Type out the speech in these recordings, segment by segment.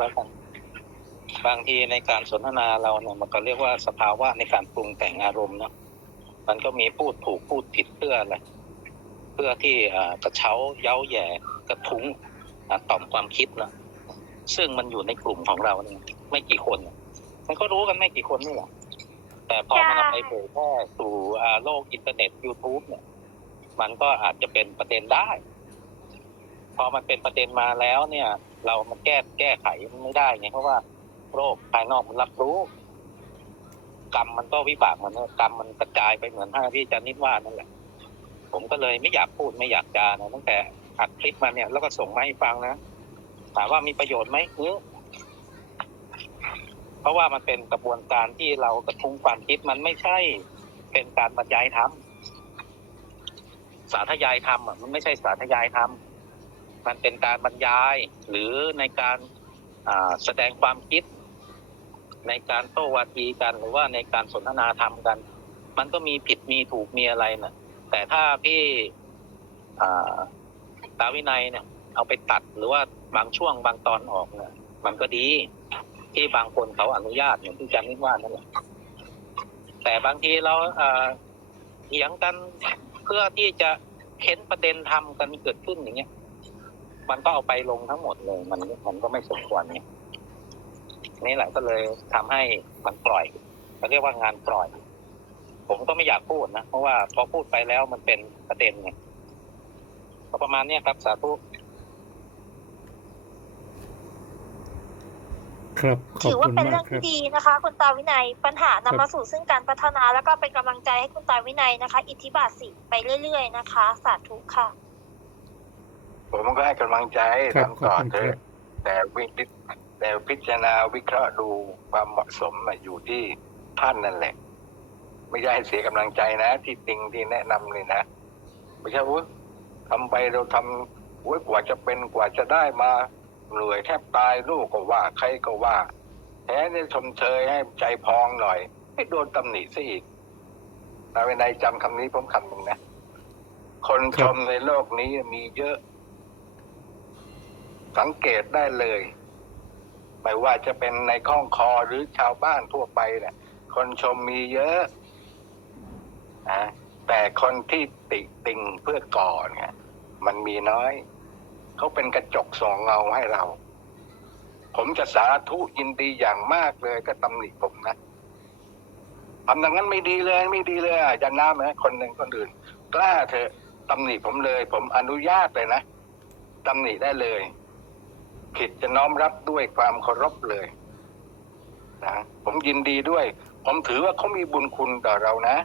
แล้วกันบางทีในการสนทนาเราเนี่ยมันก็เรียกว่าสภาวะในการปรุงแต่งอารมณ์เนาะมันก็มีพูดถูกพูดผิดเพื่ออะไรเพื่อที่กระเช้าเย้าแย่กระทุ้งต่อมความคิดเนาะซึ่งมันอยู่ในกลุ่มของเราเนี่ยไม่กี่คน มันก็รู้กันไม่กี่คนนี่แหละแต่พอมันเอาไปเผยแพร่สู่โลกอินเทอร์เน็ต YouTube เนี่ย มันก็อาจจะเป็นประเด็นได้ พอมันเป็นประเด็นมาแล้วเนี่ย เรามันแก้แก้ไขไม่ได้ไงเพราะว่าโรคภายนอกมันรับรู้ กรรมมันก็วิบากมันนะกรรมมันกระจายไปเหมือนท่านที่อาจารย์นิดว่านั่นแหละ ผมก็เลยไม่อยากพูดไม่อยากจานะตั้งแต่อัดคลิปมาเนี่ย แล้วก็ส่งมาให้ฟังนะถามว่ามีประโยชน์ไหมเออเพราะว่ามันเป็นกระบวนการที่เรากระทุ้งความคิดมันไม่ใช่เป็นการบรรยายธรรมสาธยายธรรมอะมันไม่ใช่สาธยายธรรม มันเป็นการบรรยาย หรือในการแสดงความคิด ในการโต้วาทีกันหรือว่าในการสนทนาธรรมกัน มันก็มีผิดมีถูกมีอะไรนะแต่ถ้าพี่ตาวินัยเนี่ย เอาไปตัดหรือว่าบางช่วงบางตอนออกเนี่ยมันก็ดีที่บางคนเขาอนุญาตอย่างที่จันนิดว่านั่นแหละแต่บางทีเราเอ่อเถียงกันเพื่อที่จะเค้นประเด็นทำกันเกิดขึ้นอย่างเงี้ย มันก็เอาไปลงทั้งหมดเลย มันมันก็ไม่สมควรเนี่ยนี่แหละก็เลยทำให้มันปล่อยเขาเรียกว่างานปล่อย ผมก็ไม่อยากพูดนะ เพราะว่าพอพูดไปแล้วมันเป็นประเด็นไงก็ประมาณเนี้ยครับ สาธุครับขอบถือว่าคุณเป็นมาเรื่กองครัที่บดีนะคะ คุณตาวินัยปัญหานำมาสู่ซึ่งการพัฒนาแล้วก็เป็นกำลังใจให้คุณตาวินัยนะคะ อิทธิบาทสิไปเรื่อย ๆ นะคะ สาธุค่ะ ผมก็ให้กำลังใจครับทำต่อขอบคุณเถครัอะบ แต่วิจิตแต่พิจารณาวิเคราะห์ดูความเหมาะสมอะอยู่ที่ท่านนั่นแหละ ไม่ใช่ให้เสียกำลังใจนะ ที่ติงที่แนะนำเลยนะ ไม่ใช่ว่าทำไปเราทำโอ้ยกว่าจะเป็นกว่าจะได้มาเหนื่อยแทบตายลูกก็ว่า ใครก็ว่าแท้เนี่ยชมเชยให้ใจพองหน่อย ให้โดนตำหนิซะอีกนาเวนายจำคำนี้ผมคำหนึ่งนะ คนชมในโลกนี้มีเยอะ สังเกตได้เลย ไม่ว่าจะเป็นในข้องคอหรือชาวบ้านทั่วไปเนี่ย คนชมมีเยอะนะแต่คนที่ติติงเพื่อก่อเนี่ย มันมีน้อยเขาเป็นกระจกส่องเงาให้เรา ผมจะสาธุยินดีอย่างมากเลยก็ตำหนิผมนะทำอย่างนั้นไม่ดีเลยไม่ดีเลยอะจะน้ำนะคนหนึ่งคนอื่น กล้าเถอะตำหนิผมเลย ผมอนุญาตเลยนะตำหนิได้เลย ผิดจะน้อมรับด้วยความเคารพเลยนะผมยินดีด้วย ผมถือว่าเขามีบุญคุณต่อเรานะ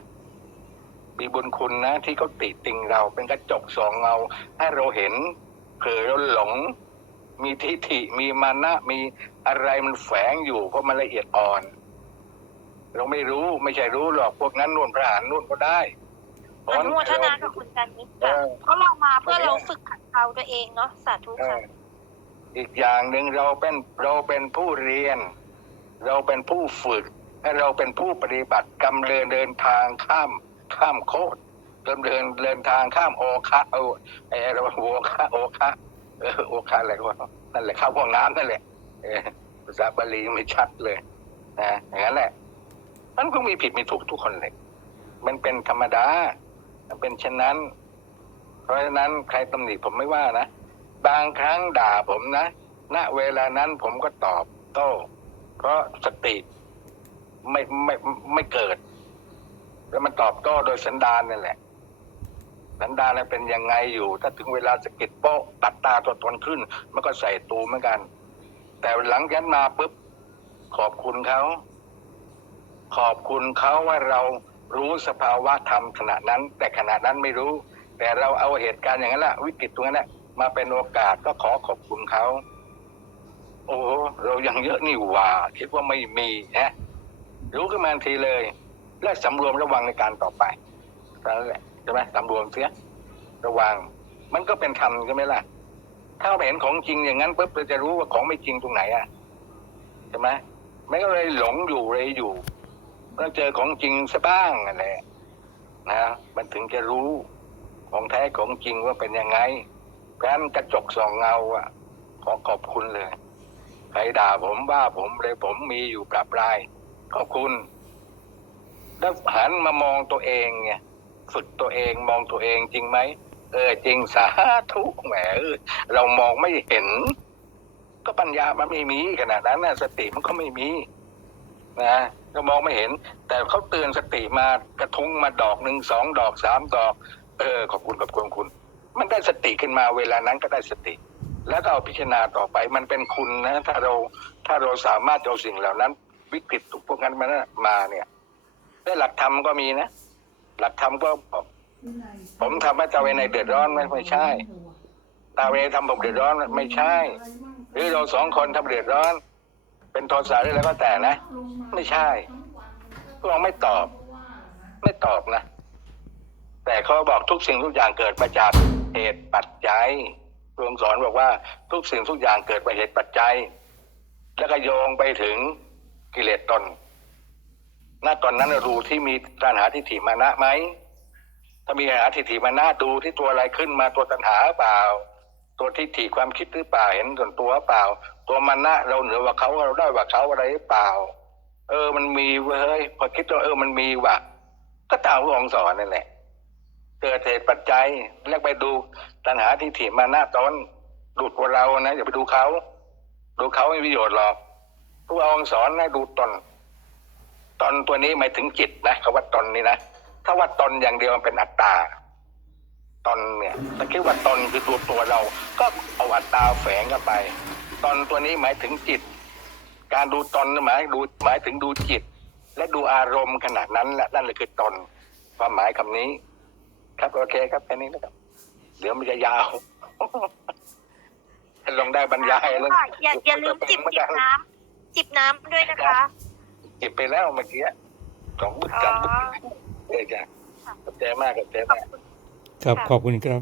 มีบุญคุณนะ ที่เขาติติงเราเป็นกระจกสองเงาให้เราเห็นเผลอเราหลง มีทิฐิมีมานะมีอะไรมันแฝงอยู่เพราะมันละเอียดอ่อน เราไม่รู้ไม่ใช่รู้หรอกพวกนั้นนู่นพระหารนู่นก็ได้อนุโมทนากับคุณจันนิดเอค่ะอเพราะเรามาเพื่อเราฝึกขัดเกลาตัวเองเนาะสาธุเอค่ะ อีกอย่างหนึ่งเราเป็นเราเป็นผู้เรียน เราเป็นผู้ฝึกและเราเป็นผู้ปฏิบัติกำเดินเดินทางข้ามข้ามโคตรเดินเดินเดินทางข้ามโอคะเอไอเราโอคะโอคะเออโอคะอะไรก็ว่านั่นแหละข้ามห้องน้ำนั่นแหละภาษาบาลีไม่ชัดเลยนะอย่างนั้นแหละมันก็มีผิดมีถูกทุกคนเลยมันเป็นธรรมดามันเป็นเช่นนั้น เพราะฉะนั้นใครตำหนิผมไม่ว่านะ บางครั้งด่าผมนะ ณ เวลานั้นผมก็ตอบโต้ เพราะสติไม่ไม่ไม่เกิด แล้วมันตอบโต้โดยสันดานนั่นแหละ สันดานน่เป็นยังไงอยู่ ถ้าถึงเวลาสะกิดโป๊ะตัดตาตัวตนขึ้น มันก็ใส่ตูเหมือนกัน แต่หลังจากนั้นมาปุ๊บ ขอบคุณเขา ขอบคุณเขาว่าเรารู้สภาวะธรรมขณะนั้น แต่ขณะนั้นไม่รู้ แต่เราเอาเหตุการณ์อย่างนั้นแหละวิกฤตตรงนั้นแหละ มาเป็นโอกาสก็ขอขอบคุณเขา โอ้โหเรายังเยอะนี่หว่า คิดว่าไม่มีฮะรู้ขึ้นมาทีเลย และสำรวมระวังในการต่อไปนั่นแหละใช่ไหมสำรวมเสียระวัง มันก็เป็นธรรมใช่ไหมล่ะ ถ้าเราเห็นของจริงอย่างนั้นปุ๊บเราจะรู้ว่าของไม่จริงตรงไหนอะใช่ไหมไม่ก็เลยหลงอยู่เลยอยู่ต้องเจอของจริงซะบ้างนั่นแหละนะมันถึงจะรู้ของแท้ของจริงว่าเป็นยังไง พราะนั้นกระจกสองเงาอะ ขอขอบคุณเลย ใครด่าผมว่าผมเลยผมมีอยู่ปรับราย ขอบคุณ แล้วหันมามองตัวเองไงฝึกตัวเองมองตัวเองจริงไหมเออจริงสาธุแหมเรามองไม่เห็น ก็ปัญญามันไม่มีขนาดนั้นนะสติมันก็ไม่มี นะเรามองไม่เห็น แต่เขาเตือนสติมากระทุ้งมาดอกหนึ่งสองดอกสามดอก เออ ขอบคุณขอบคุณคุณ มันได้สติขึ้นมาเวลานั้นก็ได้สติ แล้วก็เอาพิจารณาต่อไป มันเป็นคุณนะถ้าเราถ้าเราสามารถเอาสิ่งเหล่านั้น วิกฤตทุกพวกนั้นมามาเนี่ยได้หลักธรรมก็มีนะ หลักธรรมก็ ผมทำให้ตาเวในเดือดร้อนไม่ใช่ ตาเวทำผมเดือดร้อนไม่ใช่ หรือเราสองคนทำเดือดร้อน เป็นโทสะหรืออะไรก็แต่นะ ไม่ใช่พวกไม่ตอบ ไม่ตอบนะ แต่เขาบอกทุกสิ่งทุกอย่างเกิดมาจาก เหตุปัจจัยหลวงสอนบอกว่าทุกสิ่งทุกอย่างเกิดมาเหตุปัจจัย แล้วก็โยงไปถึงกิเลสตนณตอนนั้นรู้ที่มีตัณหาทิฏฐิมานะไหมถ้ามีตัณหาทิฏฐิมานะดูที่ตัวอะไรขึ้นมาตัวตัณหาเปล่า ตัวทิฏฐิความคิดหรือเปล่าเห็นส่วนตัวเปล่า ตัวมานะเราเหนือกว่าเขาเราได้กว่าเขาอะไรเปล่า เออมันมีเว้ยพอคิดว่าเออมันมีว่ะก็ตามพระองค์สอนนั่นแหละ เกิดเหตุปัจจัยแล้วไปดูตัณหาทิฏฐิมาหนะตนดูตัวเรานะอย่าไปดูเขาดูเขาไม่ประโยชน์หรอกพระองค์สอนให้ดูตนตนตัวนี้หมายถึงจิตนะคำว่าตนนี่นะถ้าว่าตนอย่างเดียวมันเป็นอัตตาตนเนี่ยถ้าคิดว่าตนคือตัวตัวเรา ก็เอาอัตตาแฝงกันไปตนตัวนี้หมายถึงจิต การดูตนหมายดูหมายถึงดูจิต และดูอารมณ์ขนาดนั้นแหละนั่นเลยคือตนความหมายคำนี้ ครับโอเคครับแค่นี้นะครับ เดี๋ยวมันจะยาว ลงได้บรรยายแล้วค่ะอย่าอย่าลืมจิบจิบน้ำจิบน้ำด้วยนะคะ จิบไปแล้วเมื่อกี้สองบึกอ๋อสามบึกเลยจ้ะขอบใจมากขอบใจขอบมาก คุณ ครับค่ะขอบคุณครับ